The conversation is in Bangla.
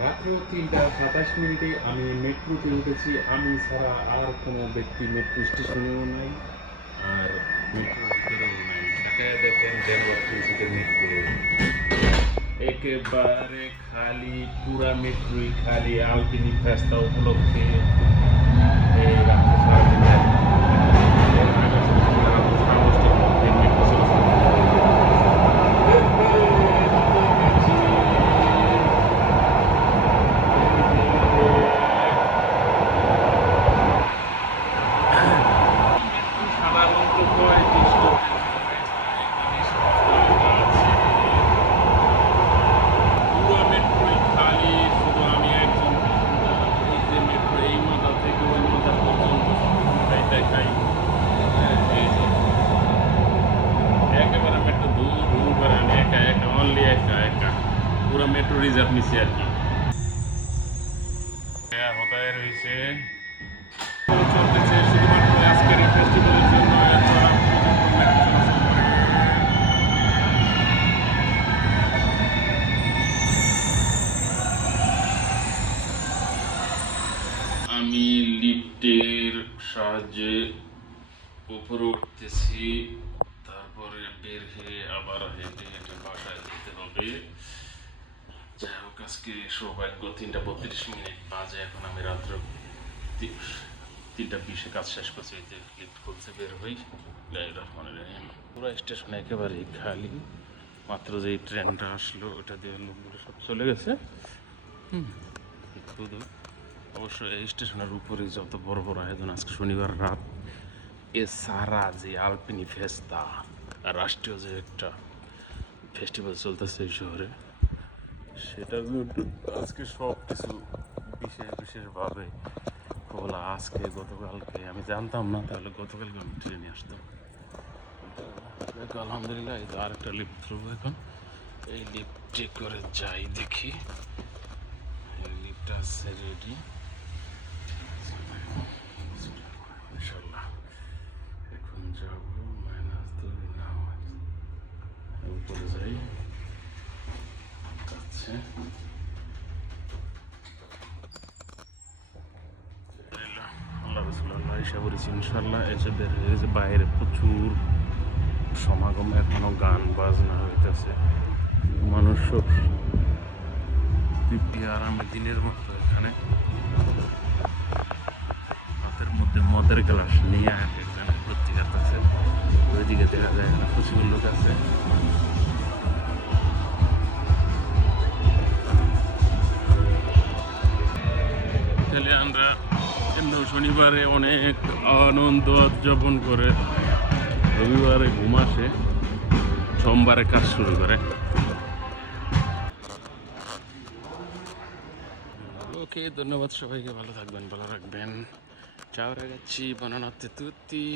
রাত্র ৩টা ২৭ আমি মেট্রোতে উঠেছি। আমি ছাড়া আর কোনো ব্যক্তি মেট্রো স্টেশনেও নাই, আর মেট্রোর ভিতরেও নাই। তাকায়া দেখেন ডেনওয়ার্থ মেট্রো একেবারে খালি, পুরা মেট্রোই খালি। আলপিনি ফেস্তা উপলক্ষে এই রাত্রে সারাদিন এর আগে পুরা সাংস্কৃতিক মেট্রো সাধারণত বয়োজ্যেষ্ঠ পুরো মেট্রোই খালি, শুধু আমি একজন প্যাসেঞ্জার। এই যে মেট্রো এই মাথা থেকে ওই মাথা পর্যন্ত সবটাই দেখাই। হ্যাঁ, এই যে একেবারে মেট্রো ধু ধু করে আমি একা একা, অনলি একা একা পুরো মেট্রো রিজার্ভ নিছি আর কি। হতায় রয়েছে চলতেছে শুধুমাত্র আজকের এই ফেস্টিভ্যালের জন্য। এরপর আর কোনোদিন মেট্রো চলাচল করে না। আমি লিফটের সাহায্যে উপরে উঠতেছি, তারপরে বের হয়ে আবার হেঁটে হেঁটে বাসায় যেতে হবে। যাই হোক, আজকে সৌভাগ্য 3টা 32 বাজে। এখন আমি রাত্র 3টা 20-এ কাজ শেষ করছি। এই যে লিফট খুলছে, বের হই। রহমানির পুরো স্টেশন একেবারেই খালি। মাত্র যেই ট্রেনটা আসলো ওটা দিয়ে লোকগুলো সব চলে গেছে। শুধু অবশ্য এই স্টেশনের উপরে যত বড় বড় আয়োজন, আজকে শনিবার রাত এ সারা যে আলপিনি ফেস্তা রাষ্ট্রীয় যে একটা ফেস্টিভ্যাল চলতেছে এই শহরে, সেটার জন্য আজকে সব কিছু বিশেষ বিশেষভাবে খোলা। আজকে গতকালকে আমি জানতাম না, তাহলে গতকালকে আমি ট্রেনে আসতাম। আলহামদুলিল্লাহ, এই তো আরেকটা লিফট ধরবো এখন। এই লিফটে করে যাই, দেখি এই লিফটটা আছে রেডি ইনশাল্লাহ। এখন যাব -2 নামাজ উপরে যাই। আচ্ছা, আল্লাহ রসুল্লাহ এসে পড়েছি ইনশাল্লাহ। এসে বের হয়ে গেছে, বাইরে প্রচুর সমাগম, এখনো গান বাজনা হইতেছে। মানুষ সব তৃপ্তি আরামে দিনের মতো এখানে হাতের মধ্যে মদের গ্লাস নিয়ে এখানে ভর্তি করতেছে। ওইদিকে দেখা যায় এখানে প্রচুর লোক আছে। ইতালিয়ানরা শনিবারে অনেক আনন্দ উদযাপন করে, রবিবারে ঘুম আসে, সোমবারে কাজ শুরু করে। ওকে, ধন্যবাদ সবাইকে। ভালো থাকবেন, ভালো রাখবেন। চাও রাগাচ্ছি, বানানোতে তুতি।